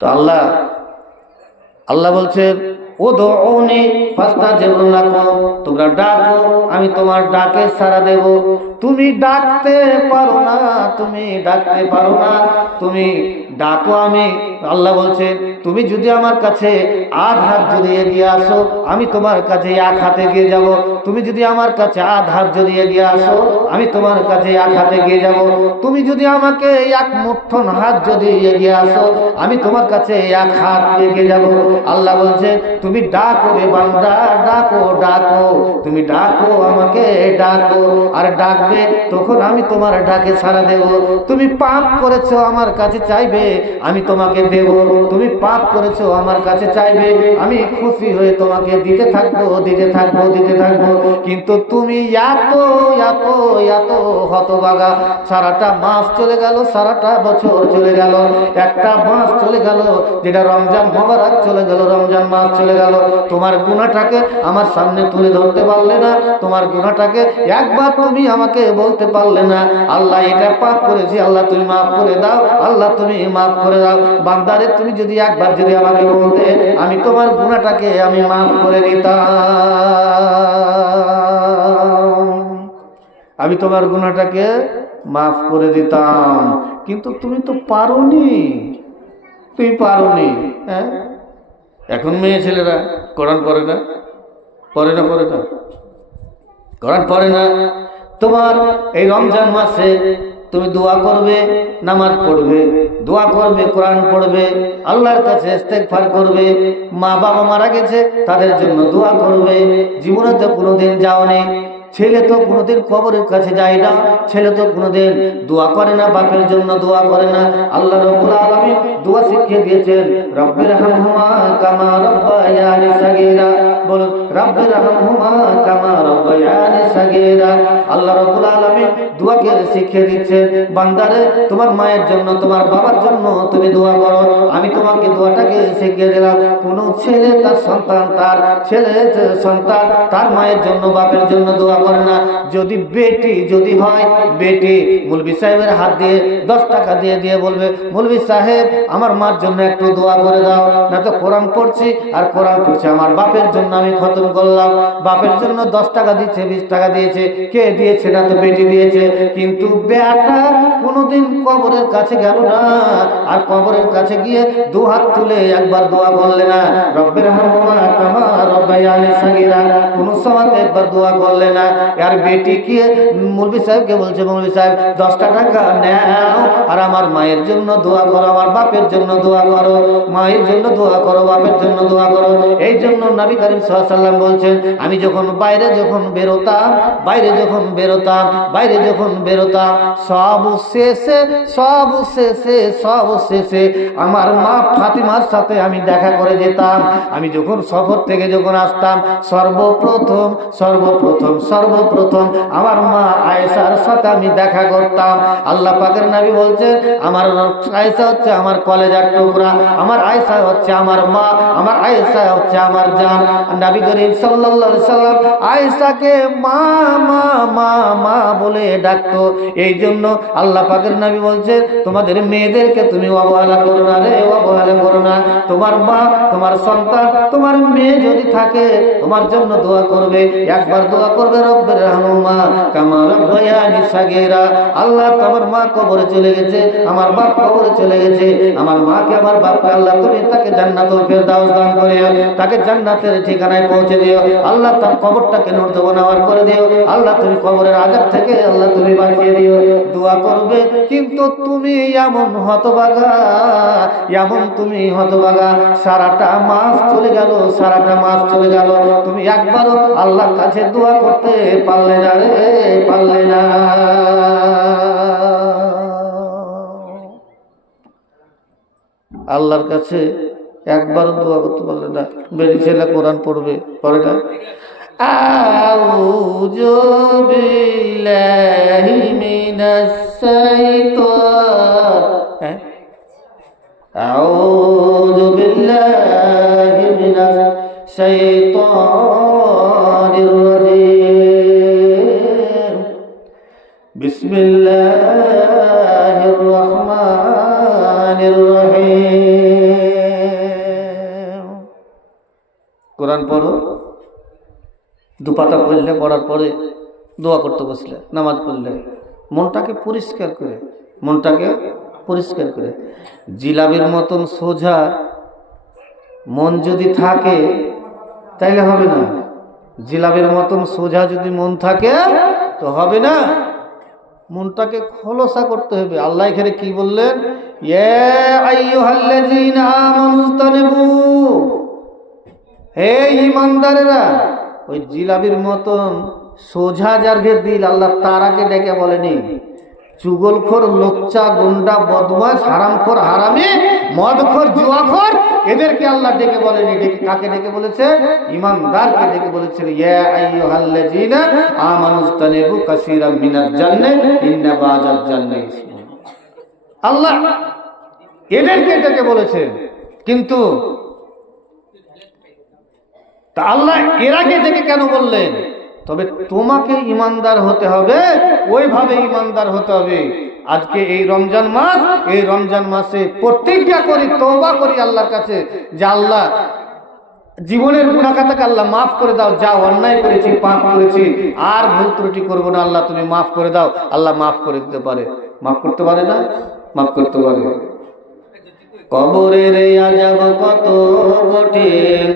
তো আল্লাহ আল্লাহ বলছেন উদউনি ফাস্তাজিব লাকুম, তোমরা ডাকো আমি তোমার ডাকে সাড়া দেব। তুমি ডাকতে পারো না, তুমি ডাকতে পারো না, তুমি ডাকো আমি। আল্লাহ বলছেন তুমি যদি আমার কাছে আধ হাত যদি এগিয়ে আসো আমি তোমার কাছে এক হাতে এগিয়ে যাব। তুমি যদি আমার কাছে আধ হাত যদি এগিয়ে আসো আমি তোমার কাছে এক হাতে এগিয়ে যাব। তুমি যদি আমাকে এক মুঠ্ঠন হাত যদি এগিয়ে আসো আমি তোমার কাছে এক হাত এগিয়ে যাব। আল্লাহ বলছে তুমি ডাকো রে বান্দা, ডাকো ডাকো, তুমি ডাকো আমাকে ডাকো, আর ডাকবে তখন আমি তোমার ডাকে সাড়া দেব। তুমি পাপ করেছো আমার কাছে চাইবে আমি তোমাকে দেব, তুমি পাপ করেছো আমার কাছে চাইবে আমি খুশি হয়ে তোমাকে দিতে থাকবো দিতে থাকবো দিতে থাকবো। কিন্তু তুমি এত এত এত হতভাগা, সারাটা মাস চলে গেল, সারাটা বছর চলে গেল, একটা মাস চলে গেল, যেটা রমজান মোবারক চলে গেল, রমজান মাস চলে গেল, তোমার গুনাহটাকে আমার সামনে তুলে ধরতে পারলে না, তোমার গুনাহটাকে একবার তুমি আমাকে বলতে পারলে না আল্লাহ এটা পাপ করেছি, আল্লাহ তুমি মাফ করে দাও, আল্লাহ তুমি মাফ করে দাও। বান্দারে তুমি যদি একবার যদি আমাকে বলতে আমি তোমার গুনাহটাকে আমি মাফ করে দিতাম, আমি তোমার গুনাহটাকে মাফ করে দিতাম। কিন্তু তুমি তো পারোনি, তুমি পারোনি। হ্যাঁ, এখন মেয়ে ছেলেরা কোরআন পড়ে না, পড়ে না, পড়ে না, কোরআন পড়ে না। তোমার এই রমজান মাসে তুমি দোয়া করবে, নামাজ পড়বে, দোয়া করবে, কোরআন পড়বে, আল্লাহর কাছে ইস্তেগফার করবে, মা বাবা মারা গেছে তাদের জন্য দোয়া করবে। জীবনে তো কোনোদিন যাওনি, ছেলে তো কোনোদিন কবরের কাছে যায় না, ছেলে তো কোনোদিন দোয়া করে না, বাপের জন্য দোয়া করে না। আল্লাহ রাব্বুল আলামিন দোয়া শিখিয়ে দিয়েছেন, রব্বির হামহুমা কামা রাব্বায়ানি সাগীরা। বলুন রব্বির হামহুমা কামা রাব্বায়ানি সাগীরা। আল্লাহ রাব্বুল আলামিন দোয়াকে শিখিয়ে দিচ্ছেন, বান্দারে তোমার মায়ের জন্য তোমার বাবার জন্য তুমি দোয়া করো, আমি তোমাকে দোয়াটাকে শিখিয়ে দিলাম। কোন ছেলে তার সন্তান, তার ছেলে সন্তান তার মায়ের জন্য বাপের জন্য দোয়া করে না। যদি বেটি যদি হয়, বেটি মৌলভী সাহেবের হাত দিয়ে 10 টাকা দিয়ে দিয়ে বলবে মৌলভী সাহেব আমার মার জন্য একটু দোয়া করে দাও, না তো কোরআন পড়ছি আর কোরআন পড়ছি আমার বাপের জন্য আমি খতম করলাম। বাপের জন্য 10 টাকা দিচ্ছে, 20 টাকা দিয়েছে, কে দিয়েছে? না তো বেটি দিয়েছে। কিন্তু বেটা কোনোদিন কবরের কাছে গেল না, আর কবরের কাছে গিয়ে দু হাত তুলে একবার দোয়া করলে না, রব্বির হামহুমা কামা রাব্বায়ানি সাগীরা, কোন সময় একবার দোয়া করলে না। আর বেটি কি মৌলভী সাহেবকে বলছে, মৌলভী সাহেব 10 টাকা নাও আর আমার মায়ের জন্য দোয়া করো, আমার বাপের জন্য দোয়া করো, মায়ের জন্য দোয়া করো, বাপের জন্য দোয়া করো। এই জন্য নবী করিম সাল্লাল্লাহু আলাইহি ওয়াসাল্লাম বলছেন, আমি যখন বাইরে যখন বেরোতাম, বাইরে যখন বেরোতাম, বাইরে যখন বেরোতাম, সব শেষে সব শেষে সব শেষে আমার মা ফাতিমার সাথে আমি দেখা করে যেতাম। আমি যখন সফর থেকে যখন আসতাম সর্বপ্রথম সর্বপ্রথম সর্বপ্রথম আমার মা আয়েশার সাথে আমি দেখা করতাম। আল্লাহ পাকের নবী বলছেন, আমার আয়েশা হচ্ছে আমার কলেজার টুকরা, আমার আয়েশা হচ্ছে আমার মা, আমার আয়েশা হচ্ছে আমার জান। নবী করিম সাল্লাল্লাহু আলাইহি সাল্লাম আয়েশাকে মা মা মা মা বলে ডাকতো। এই জন্য আল্লাহ পাকের নবী বলছেন, তোমাদের মেয়েদেরকে তুমি অবহেলা করো না রে, অবহেলা করো না। তোমার মা, তোমার সন্তান, তোমার মেয়ে যদি থাকে তোমার জন্য দোয়া করবে, একবার দোয়া করবে রব্বির হামহুমা কামা রাব্বায়ানি সাগীরা। আল্লাহ তোমার মা কবরে চলে গেছে, আমার বাপ কবরে চলে গেছে, আমার মাকে আমার বাপকে আল্লাহ তুমি তাকে জান্নাতুল ফেরদাউস দান করিও, তাকে জান্নাতের ঠিকানায় পৌঁছে দিও। আল্লাহ তার কবরটাকে নূর মুনাওয়ার করে দিও। আল্লাহ তুমি কবরের আযাব থেকে আল্লাহ তুমি বাঁচিয়ে দিও। দোয়া করবে, কিন্তু তুমি এমন হতভাগা, এমন তুমি হতভাগা, সারাটা মাস চলে গেল, সারাটা মাস চলে গেল, তুমি একবারও আল্লাহর কাছে দোয়া করতে পারলে না রে, পারলে না। আল্লাহর কাছে একবারও দোয়া করতে পারলে না। বেরি ছেলে কোরআন পড়বে, পড়ে না। আউযু বিল্লাহি মিনাস শাইতান, আউযু বিল্লাহি মিনাস শাইতানির রাজীম, বিসমিল্লাহির রহমানির রহিম। কোরআন পড়ো, দুপাতা পড়লে, পড়ার পরে দোয়া করতে বসলে, নামাজ পড়লে মনটাকে পরিষ্কার করে, মনটাকে পরিষ্কার করে। জিলাপির মতন সোজা মন যদি থাকে তাইলে হবে না। জিলাপির মতন সোজা যদি মন থাকে তো হবে না, মনটাকে খোলসা করতে হবে। আল্লাহ এখানে কি বললেন? ইয়া আইয়ুহাল্লাযীনা আমানুস্তানিবু, হে ঈমানদারেরা, ওই জিলাপির মতন সোজা যার দিল, আল্লাহ তারাকে ডেকে বলেনি। চুগলখোর, লোচ্চা, গুন্ডা, বদমাশ, হারামখোর, হারামি, মদখোর, জুয়াখোর, এদেরকে আল্লাহ ডেকে বলেনি। ডেকে কাকে ডেকে বলেছে? ঈমানদারকে ডেকে বলেছে। ইয়া আইয়ুহাল্লাযীনা আমানুস্তানিবু কাসীরাম মিনাজ জান্নাতি ইন্না বাযাজ জান্নাতি, আল্লাহ এদেরকে ডেকে বলেছে। কিন্তু তা আল্লাহ এরাকে ডেকে কেন বললেন? তবে তোমাকে ঈমানদার হতে হবে, ওইভাবে ঈমানদার হতে হবে। আজকে এই রমজান মাস, এই রমজান মাসে প্রতিজ্ঞা করি, তওবা করি আল্লাহর কাছে যে আল্লাহ জীবনের গুনাহ খাতাকে আল্লাহ মাফ করে দাও, যা অন্যায় করেছি, পাপ করেছি, আর ভুল ত্রুটি করবো না, আল্লাহ তুমি মাফ করে দাও। আল্লাহ মাফ করে দিতে পারে, মাফ করতে পারে না? মাফ করতে পারে। কবরের আযাব কত কঠিন।